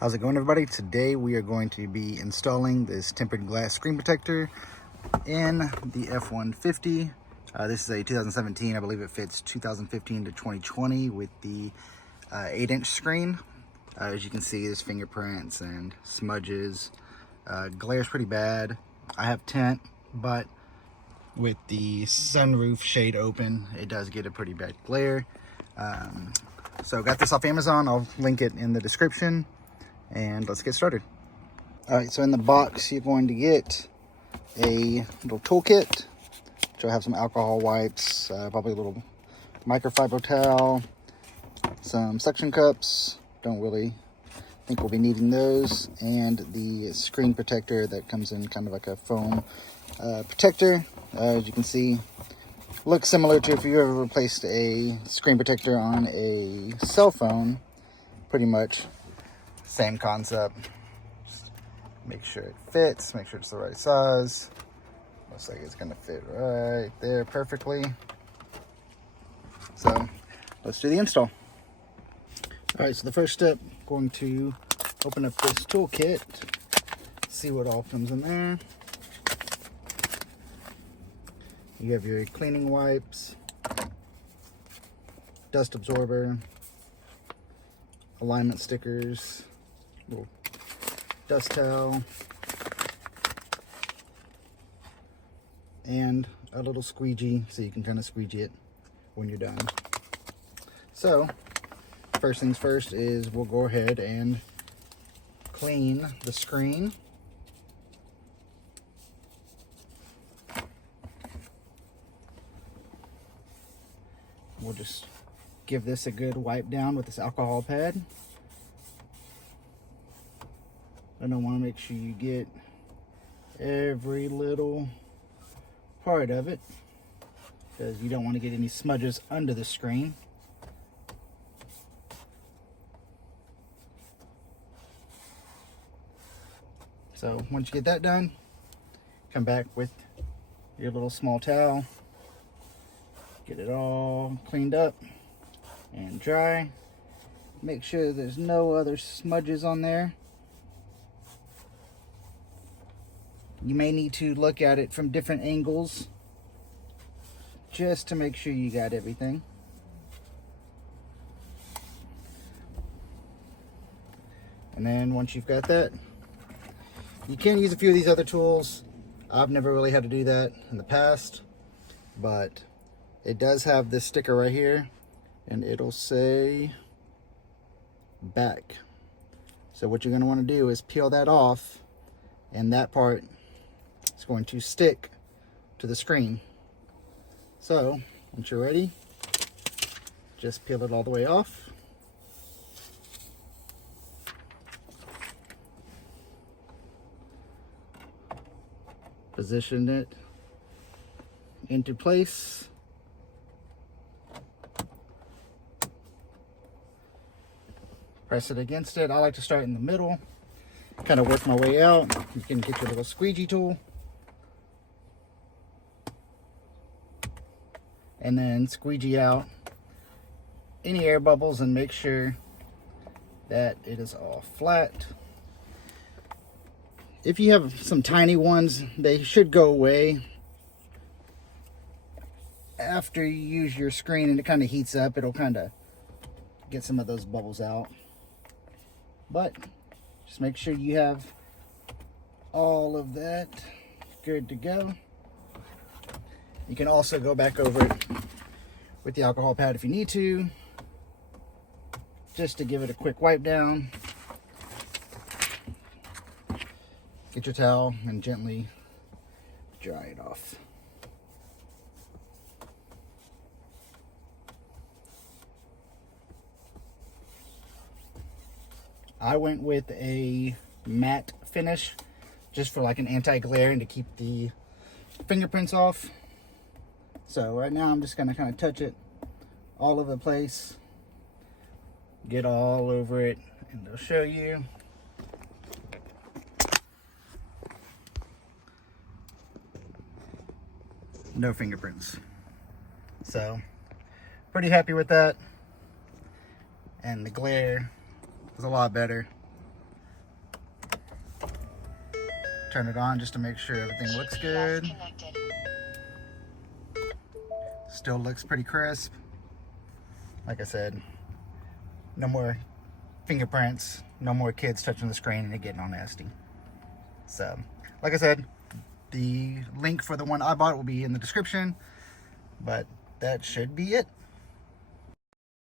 How's it going, everybody? Today we are going to be installing this tempered glass screen protector in the F-150. This is a 2017. I believe it fits 2015 to 2020 with the 8-inch screen. As you can see, there's fingerprints and smudges. Glare's pretty bad. I have tint, but with the sunroof shade open, it does get a pretty bad glare. So got this off Amazon. I'll link it in the description. And let's get started. All right, so in the box, you're going to get a little toolkit, which will have some alcohol wipes, probably a little microfiber towel, some suction cups. Don't really think we'll be needing those, and the screen protector that comes in kind of like a foam protector. As you can see, looks similar to if you ever replaced a screen protector on a cell phone, pretty much. Same concept. Just make sure it fits, make sure it's the right size. Looks like it's gonna fit right there perfectly. So let's do the install. All right, so the first step, going to open up this toolkit, see what all comes in there. You have your cleaning wipes, dust absorber, alignment stickers, little dust towel, and a little squeegee so you can kind of squeegee it when you're done. So first things first is we'll go ahead and clean the screen. We'll just give this a good wipe down with this alcohol pad. I don't want to make sure you get every little part of it, because you don't want to get any smudges under the screen. So once you get that done, come back with your little small towel, get it all cleaned up and dry. Make sure there's no other smudges on there. You may need to look at it from different angles just to make sure you got everything. And then once you've got that, you can use a few of these other tools. I've never really had to do that in the past, but it does have this sticker right here, and it'll say back. So what you're going to want to do is peel that off, and that part is going to stick to the screen. So once you're ready, just peel it all the way off. Position it into place. Press it against it. I like to start in the middle, kind of work my way out. You can get your little squeegee tool and then squeegee out any air bubbles and make sure that it is all flat. If you have some tiny ones, they should go away after you use your screen, and it kind of heats up. It'll kind of get some of those bubbles out. But just make sure you have all of that good to go. You can also go back over it with the alcohol pad if you need to, just to give it a quick wipe down. Get your towel and gently dry it off. I went with a matte finish just for like an anti-glare and to keep the fingerprints off. So right now I'm just going to kind of touch it all over the place, get all over it, and I'll show you. No fingerprints. So pretty happy with that. And the glare was a lot better. turn it on just to make sure everything looks good. Still looks pretty crisp. Like I said, no more fingerprints, no more kids touching the screen and it getting all nasty. So, like I said, the link for the one I bought will be in the description, but that should be it.